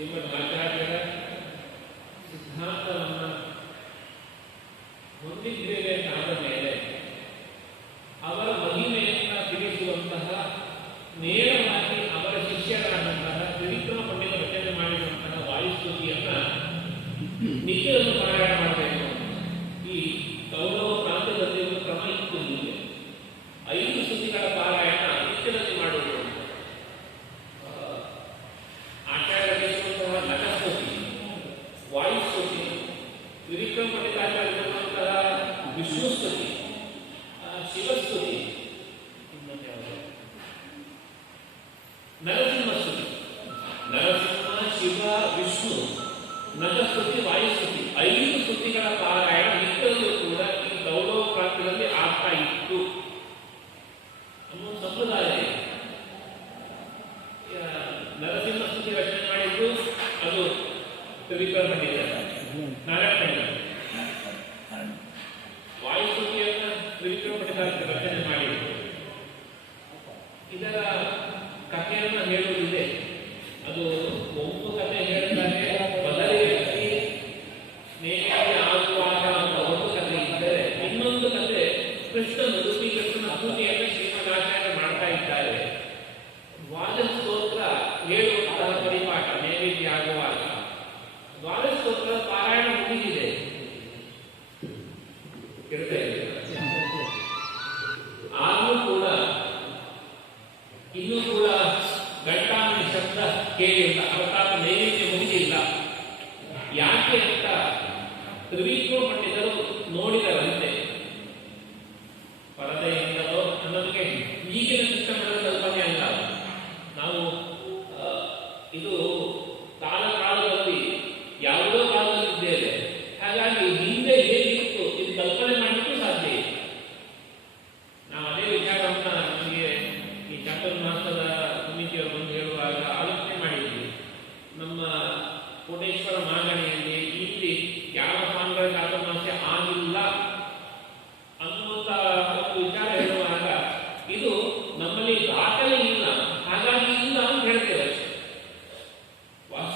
श्रीमद सिद्धांत ಇನ್ನೂ ಕೂಡ ಗಂಟಾಮಣಿ ಶಬ್ದ ಕೇಳಿಲ್ಲ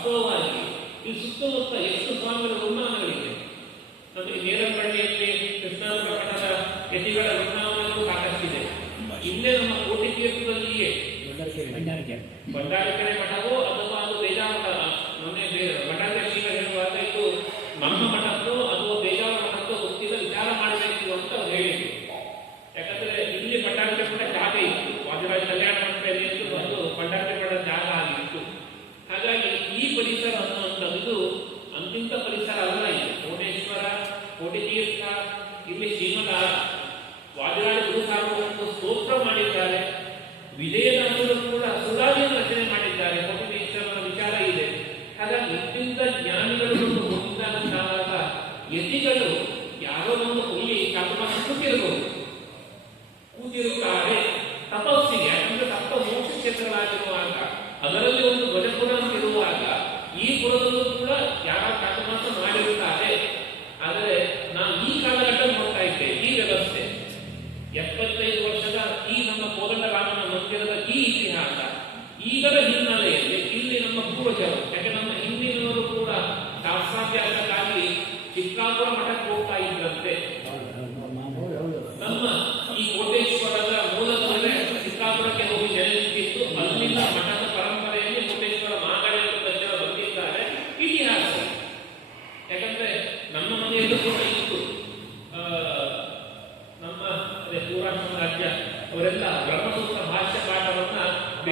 ವಾಸ್ತವವಾಗಿ ಈ ಸುತ್ತಮುತ್ತ ಎಷ್ಟು ಸ್ವಾಮಿಗಳ ಉನ್ನಾಮಗಳಿವೆ ನಮಗೆ ನೇರಪಳ್ಳಿಯಲ್ಲಿ ಕೃಷ್ಣನ ಮಠದ ಯತಿಗಳ ಉನ್ನಾಮಗಳು ಸಾಕಷ್ಟಿದೆ. ಇಲ್ಲೇ ನಮ್ಮ ಕೋಟಿ ತೀರ್ಥದಲ್ಲಿಯೇ ಭಂಡಾರಕೆರೆ. ಮಠವೋ ಅಥವಾ ಅದು ಬೇಜಾಮಠ ಮೊನ್ನೆ ಭಂಡಾರಕೆರೆ ಶ್ರೀಗಳು ಹೇಳುವಾಗ ಇದು ನಮ್ಮ ಮಠಕ್ಕೋ ಅಥವಾ ಬೇಜಾರ ಮಠಕ್ಕೋ ಗೊತ್ತಿಲ್ಲ ವಿಚಾರ ಮಾಡಬೇಕು ಅಂತ ಅವ್ರು ಹೇಳಿದ್ರು. ಯಾಕಂದ್ರೆ ಇಲ್ಲಿ ಭಂಡಾರಕೆರೆ ಮಠ ಜಾಗ ಇತ್ತು. ವಾಜರಾಜ ಕಲ್ಯಾಣ ಮಂಟಪದಲ್ಲಿ ಬಂದು ಭಂಡಾರಕೆರೆ ಮಠ ಜಾಗ ಆಗಿತ್ತು. ಹಾಗಾಗಿ ಈ ಪರಿಸರ ಅನ್ನುವಂಥದ್ದು ಅಂತಿಂತ ಪರಿಸರ ಅಲ್ಲ ಇದು. ಕೋಟೇಶ್ವರ, ಕೋಟಿತೀರ್ಥ, ಇಲ್ಲಿ ಶ್ರೀಮದ ವಾದಿರಾಜ ಗುರು ಸಾರ್ವಜನಿಕರು ಸ್ತೋತ್ರ ಮಾಡಿದ್ದಾರೆ. ವಿಜಯನಗರು ಕೂಡ ಸುಧಾರಿಯನ್ನು ರಚನೆ ಮಾಡಿದ್ದಾರೆ. ಕೋಟಿತೀರ್ಥರ ವಿಚಾರ ಇದೆ. ಹಾಗಾಗಿ ಅತ್ಯಂತ ಜ್ಞಾನಿಗಳು ಮತ್ತು ಮುಂದಿನ ಯತಿಗಳು ಯಾವ ಒಂದು ಹುಲಿ ಕಾಪಾಡಿರ್ಬೋದು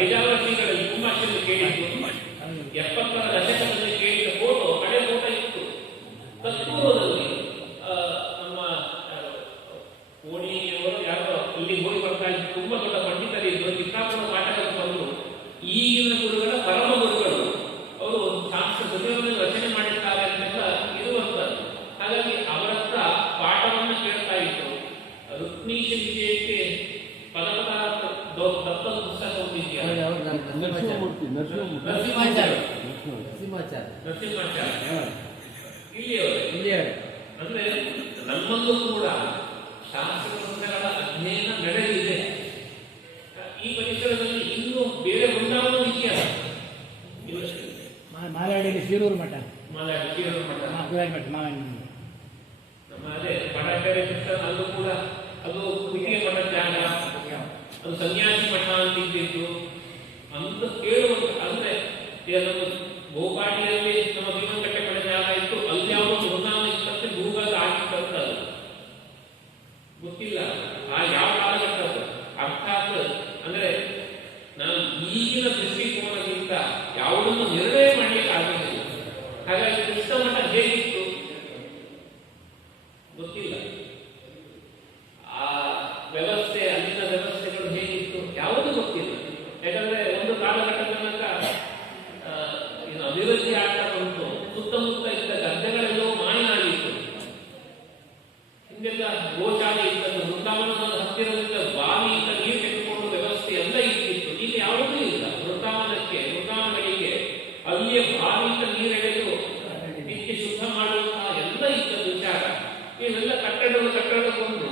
ಮೆಜಾರಿಟಿಗಳು ತುಂಬಾ ಚೆನ್ನಾಗಿ ಕೇಳಿದ್ದು ಎಪ್ಪತ್ತು ಕೀರೂರು ಮಠ. ಅಲ್ಲೂ ಕೂಡ ಅದು ಮಠ ತ್ಯಾಗ ಅದು ಸನ್ಯಾಸಿ ಮಠ ಅಂತ ಇದ್ದಿತ್ತು ಕೇಳುವಂತ ಅಂದ್ರೆ ನಮ್ಗೆ ಗೋಪಾಟಿಯಲ್ಲಿ ನಮ್ಮ ಭೀಮಕಟ್ಟೆ ಕಡೆ ಜಾಗ ಇತ್ತು ಅಲ್ಲಿ ಗೊತ್ತಿಲ್ಲ. ಗೋಶಾಲೆ ಇದ್ದದ್ದು ವೃಂದಾವನದ ಹತ್ತಿರದಿಂದ ಬಾವಿಯಿಂದ ನೀರು ತೆಗೆದುಕೊಂಡು ವ್ಯವಸ್ಥೆ ಎಲ್ಲ ಇತ್ತು ಇಲ್ಲಿ ಯಾವುದೂ ಇಲ್ಲ. ವೃಂದಾವನಕ್ಕೆ, ವೃಂದಾವನಗಳಿಗೆ ಅಲ್ಲಿಯ ಬಾವಿಯಿಂದ ನೀರೆಳೆದು ನಿತ್ಯ ಶುದ್ಧ ಮಾಡುವಂತಹ ಎಲ್ಲ ಇತ್ತು ವಿಚಾರ. ಇವೆಲ್ಲ ಕಟ್ಟಡಗಳು ಕಟ್ಟಡಗೊಂಡು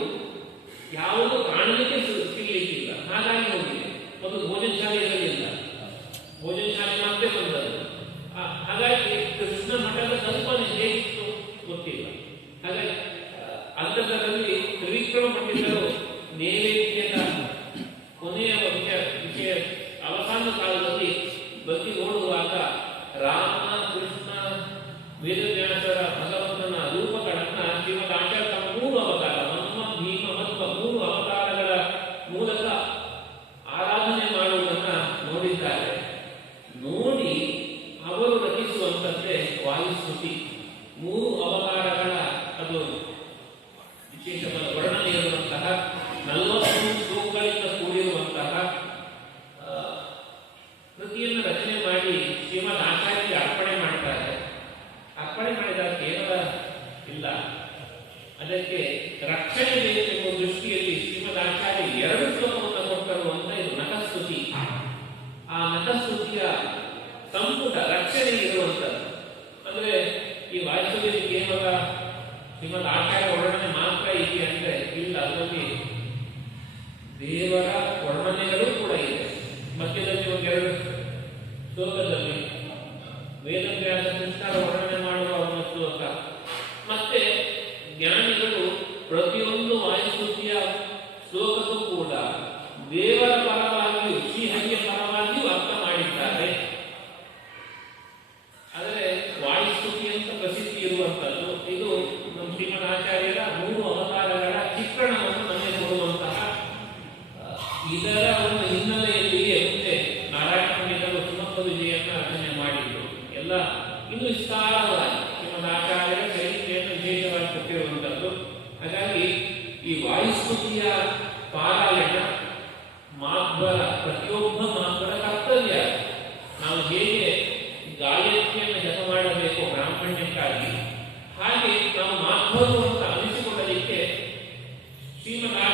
ಯಾವುದೂ ಕಾಣಲಿಕ್ಕೆ ಸಿಗಲಿಕ್ಕಿಲ್ಲ. ಹಾಗಾಗಿ ಹೋಗಿದೆ. ಒಂದು ಭೋಜನ ಶಾಲೆ ಇರಲಿಲ್ಲ ಭೋಜನ ಶಾಲೆ ಮಾತ್ರ ಬಂದದ್ದು. ಹಾಗಾಗಿ ಕೃಷ್ಣ ಮಠದ ಕಲ್ಪನೆ ಹೇಗಿತ್ತು ಗೊತ್ತಿಲ್ಲ. ಹಾಗಾಗಿ Even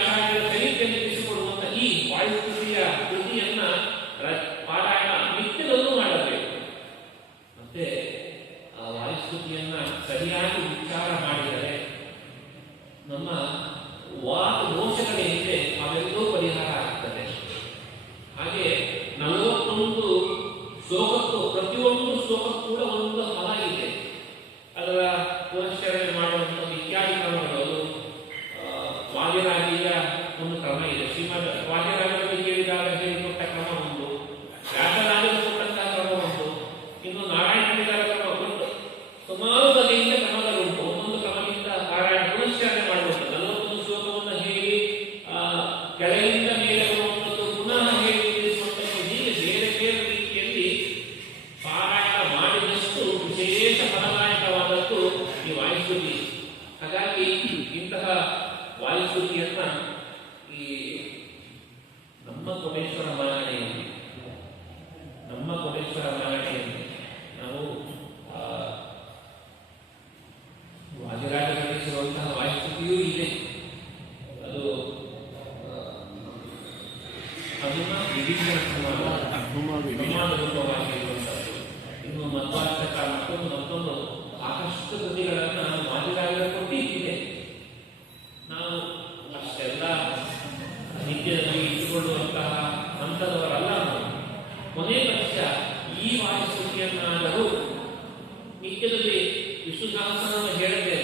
ಶಾಸ್ತ್ರವನ್ನು ಹೇಳದೇ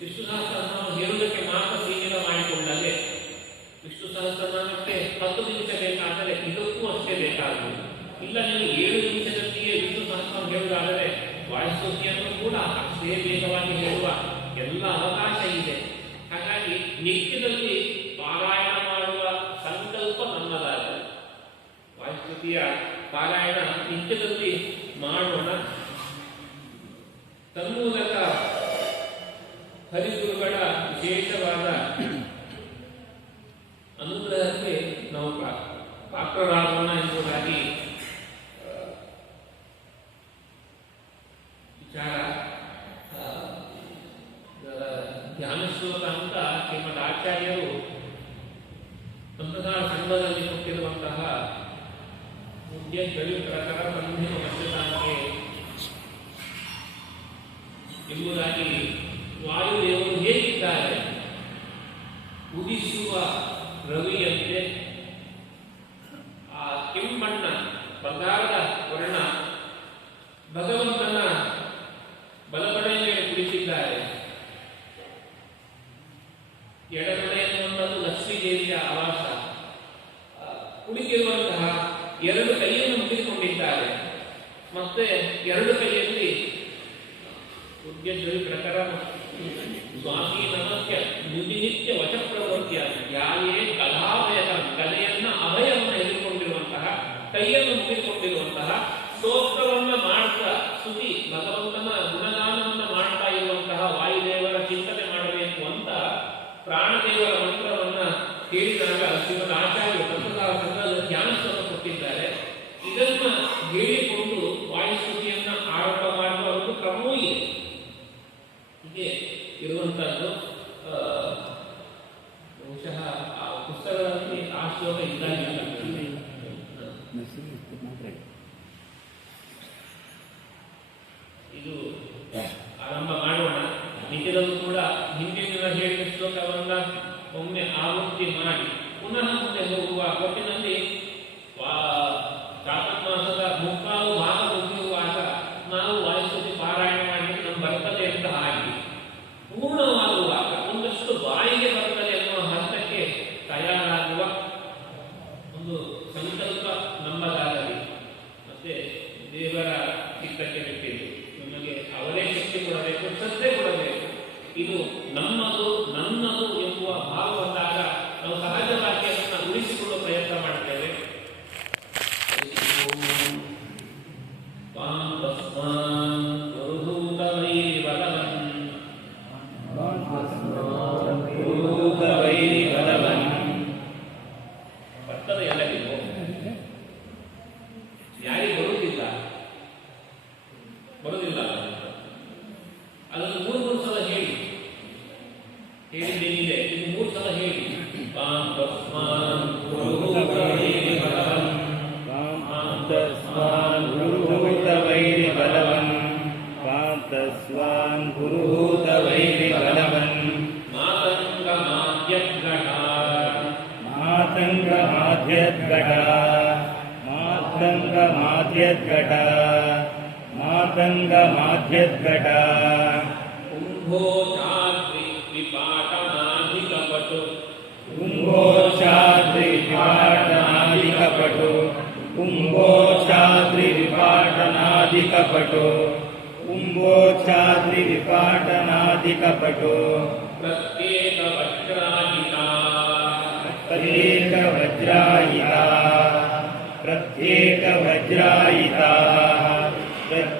ವಿಷ್ಣು ಸಹಸ್ರನಾಮ ಹೇಳುವುದಕ್ಕೆ ಮಾತ್ರ ಸೀಮಿತ ಮಾಡಿಕೊಂಡಾಗೆ ವಿಷ್ಣು ಸಹಸ್ರನಾಮಕ್ಕೆ ಹತ್ತು ನಿಮಿಷ ಬೇಕಾದರೆ ಇದಕ್ಕೂ ಅಷ್ಟೇ ಬೇಕಾಗುವುದು. ಇಲ್ಲ, ನೀವು ಏಳು ನಿಮಿಷದಲ್ಲಿಯೇ ವಿಷ್ಣು ಸಹಸ್ರನಾಮ ಹೇಳುವುದಾದರೆ ವಾಯುಸ್ತುತಿಯನ್ನು ಕೂಡ ಅಷ್ಟೇ ವೇಗವಾಗಿ ಹೇಳುವ ಎಲ್ಲ ಅವಕಾಶ ಇದೆ. ಹಾಗಾಗಿ ನಿತ್ಯದಲ್ಲಿ ಪಾರಾಯಣ ಮಾಡುವ ಸಂಕಲ್ಪ ನಮ್ಮದಾಗಿದೆ. ವಾಯುಸ್ತುತಿಯ ಪಾರಾಯಣ ನಿತ್ಯದಲ್ಲಿ ಮಾಡೋಣ. ತನ್ಮೂಲಕ ಹರಿಗುರುಗಳ ವಿಶೇಷವಾದ ಅನುಗ್ರಹಕ್ಕೆ ನಾವು ಪಾತ್ರರಾಗೋಣ ಎಂಬುದಾಗಿ ವಿಚಾರ ಧ್ಯಾನಶ್ಲೋಕ ಅಂತ ಶ್ರೀಮದ್ ಆಚಾರ್ಯರು ಸಂಪ್ರದಾಯ ಸಂಘದಲ್ಲಿ ಕೊಟ್ಟಿರುವಂತಹ ಮುಖ್ಯ ಪ್ರಕಾರ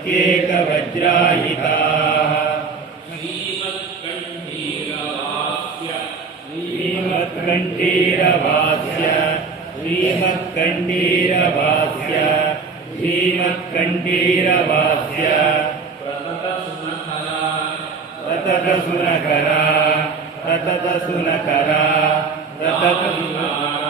प्रत्येकवज्राहिताः श्रीमत्कण्ठीरवास्य श्रीमत्कण्ठीरवास्य श्रीमत्कण्ठीरवास्य रततसुनकरा रततसुनकरा रततसुनकरा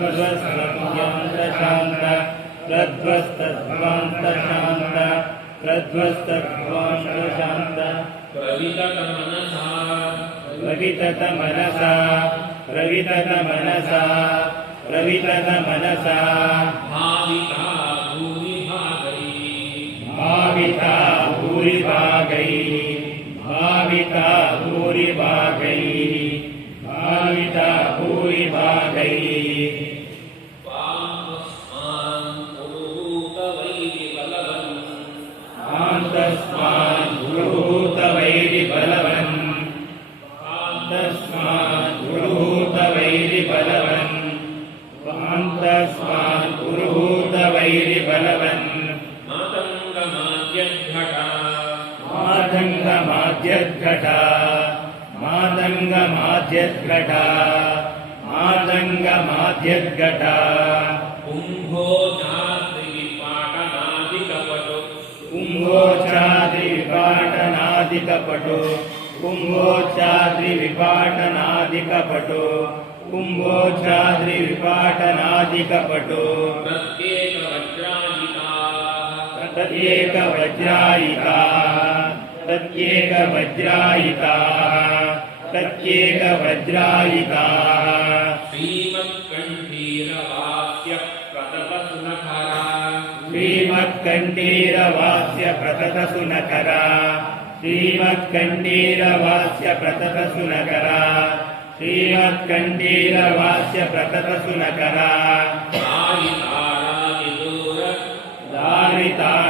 मनसा प्रध्वस्तध्वान्तशान्त प्रध्वस्तध्वान्तशान्त प्रविततमनसा प्रविततमनसा भाविता भूरिभागै भागई भाविता माध्यद्घट मातङ्ग माध्यद्घट कुम्भोचाद्रिपाटनादिकपटु कुम्भोचाद्रिपाटनादिकपटु कुम्भोचाद्रिविपाटनादिकपटु कुम्भोचाद्रिविपाटनादिकपटु प्रत्येकवज्रायिता प्रत्येकवज्रायिता प्रत्येकवज्रायिताः श्रीमत्कण्ठीरवास्यप्रततसुनकरा श्रीमत्कण्ठीरवास्य प्रततसुनकरा श्रीमत्कण्ठीरवास्य प्रततसुनकरा श्रीमत्कण्ठीरवास्य प्रततसुनकरा दारितारा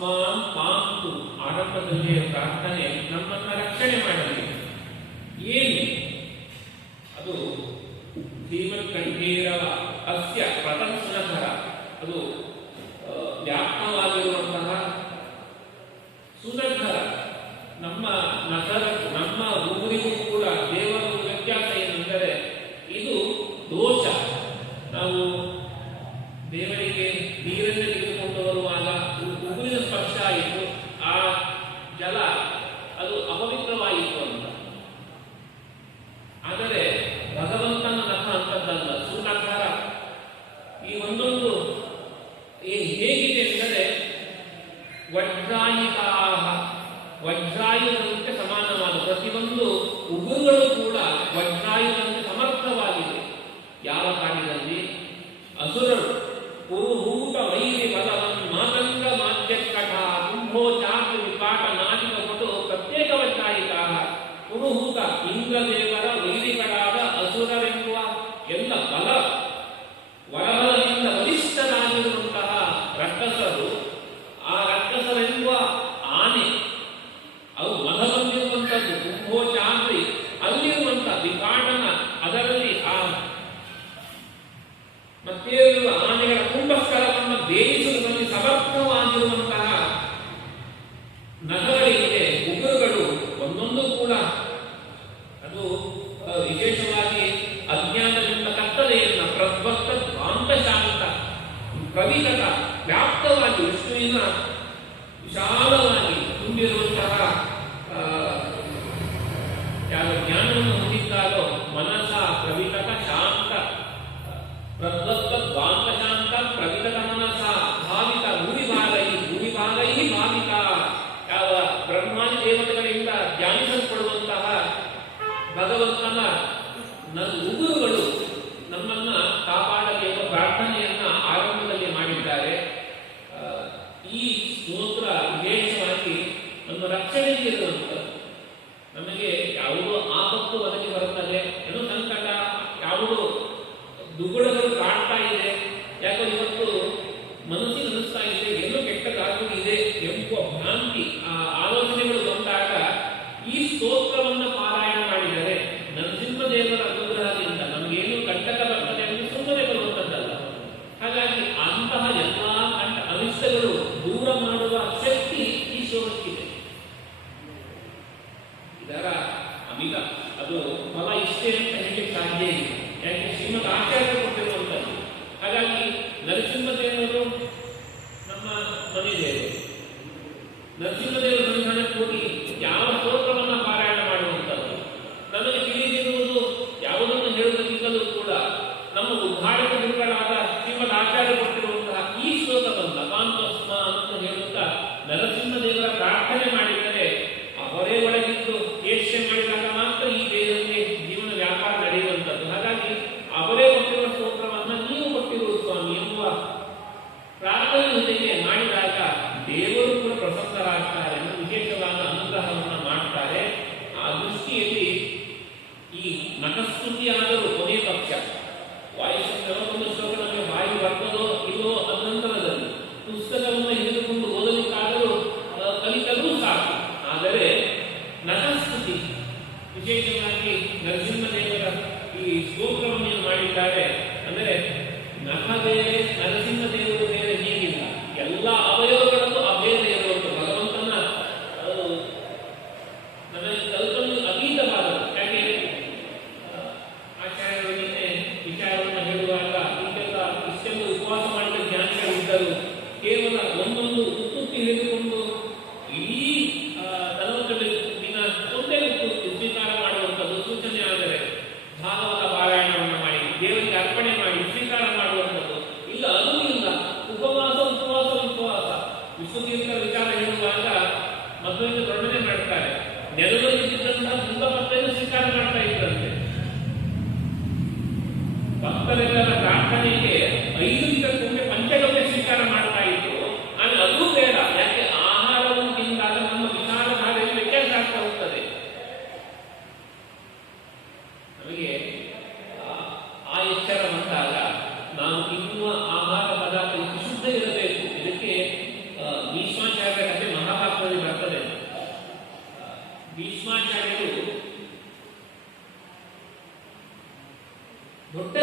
ಮಾಂ ಪಾಂತು ಆರಂಭದಲ್ಲಿ ಪ್ರಾರ್ಥನೆ ನಮ್ಮನ್ನ ರಕ್ಷಣೆ ಮಾಡಲಿ. ಏನು? ಅದು ಶ್ರೀಮನ್ ಕಂಠೀರವ ಅಸ್ಯ ಪತಂಸನಹರ ಅದು असुरन, पुरुहूत वैरि बलवन् मातङ्ग माद्यकटा कुम्भो चातु विपाट नाटिक पटु प्रत्येकवट्टायिकाः पुरुहूत इन्द्रदेवर वैरिकटा ವಿಶಾಲ ದೊಡ್ಡ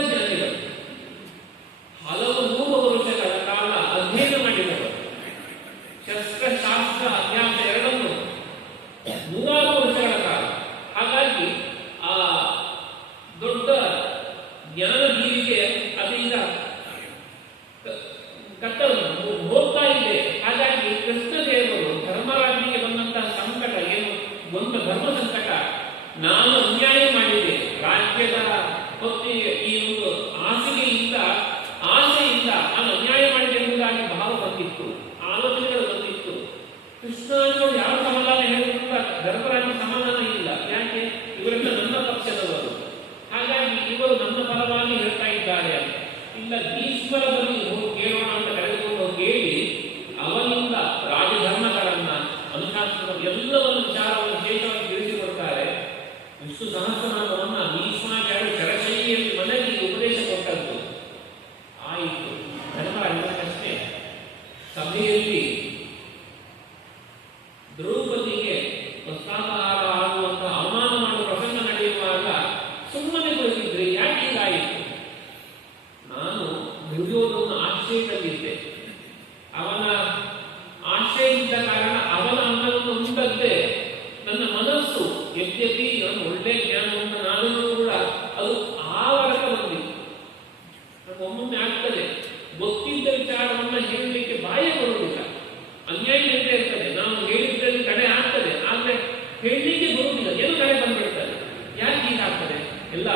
ಎಲ್ಲ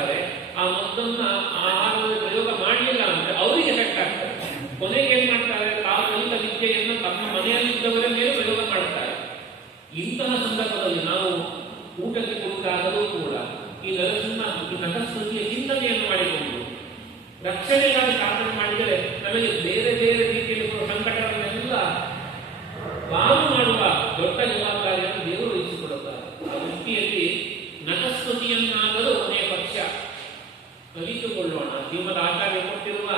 ಮಾಡ್ಕೊಂಡಿರ್ತಾರೆ ಆ ಮದ್ದನ್ನ ಆಹಾರದ ಪ್ರಯೋಗ ಮಾಡಲಿಲ್ಲ ಅಂದ್ರೆ ಅವರಿಗೆ ಎಫೆಕ್ಟ್ ಆಗ್ತದೆ. ಕೊನೆಗೆ ಏನ್ ಮಾಡ್ತಾರೆ, ತಾವು ಕಲಿತ ವಿದ್ಯೆಯನ್ನು ತಮ್ಮ ಮನೆಯಲ್ಲಿದ್ದವರ ಮೇಲೆ ಪ್ರಯೋಗ ಮಾಡ್ತಾರೆ ಇಂತಹ ಸಂದರ್ಭದಲ್ಲಿ ನಾವು ಊಟಕ್ಕೆ ಕುಳಿತಾಗಲೂ ಕೂಡ ಈ ನರಸಿಂಹ ಈ ನಖಸ್ತುತಿಯ ಚಿಂತನೆಯನ್ನು ಮಾಡಿಕೊಂಡು ರಕ್ಷಣೆಗಾಗಿ ಪ್ರಾರ್ಥನೆ ಮಾಡಿದರೆ ನಮಗೆ ಬೇರೆ ಬೇರೆ ರೀತಿಯಲ್ಲಿ ಸಂಕಟಗಳನ್ನೆಲ್ಲ ಬಾನು ಮಾಡುವ ದೊಡ್ಡ ಜವಾಬ್ದಾರಿಯನ್ನು ದೇವರು ವಹಿಸಿಕೊಡುತ್ತಾರೆ. ಆ ಕೊನೆಯ ಪಕ್ಷ ಕಲಿತುಕೊಳ್ಳೋಣ. ಜೀವನದ ಆಚಾರ್ಯ ಕೊಟ್ಟಿರುವ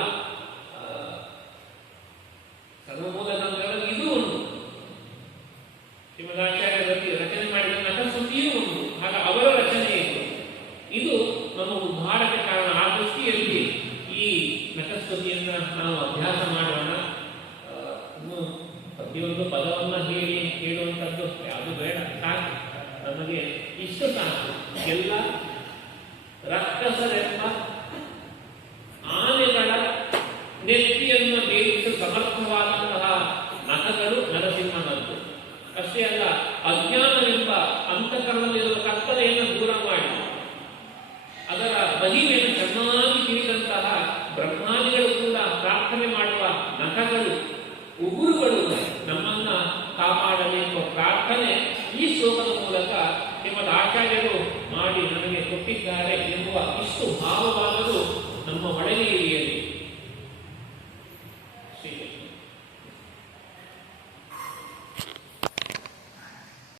ಸರ್ವಮೂಲ ಗ್ರಂಥಗಳಲ್ಲಿ ಇದು ಒಂದು. ಶ್ರೀಮದಾಚಾರ್ಯರಲ್ಲಿ ರಚನೆ ಮಾಡಿದ ನಖಸ್ತುತಿಯೂ ಒಂದು. ಆಗ ಅವರ ರಚನೆ ಇದು. ಇದು ನಮ್ಮ ಉದ್ಧಾರಕ್ಕೆ ಕಾರಣ ಆ ದೃಷ್ಟಿಯಲ್ಲಿ ಈ ನಟಸ್ಪತಿಯನ್ನು ನಾವು ಅಭ್ಯಾಸ ಮಾಡೋಣ. ಪ್ರತಿಯೊಂದು ಪದವನ್ನ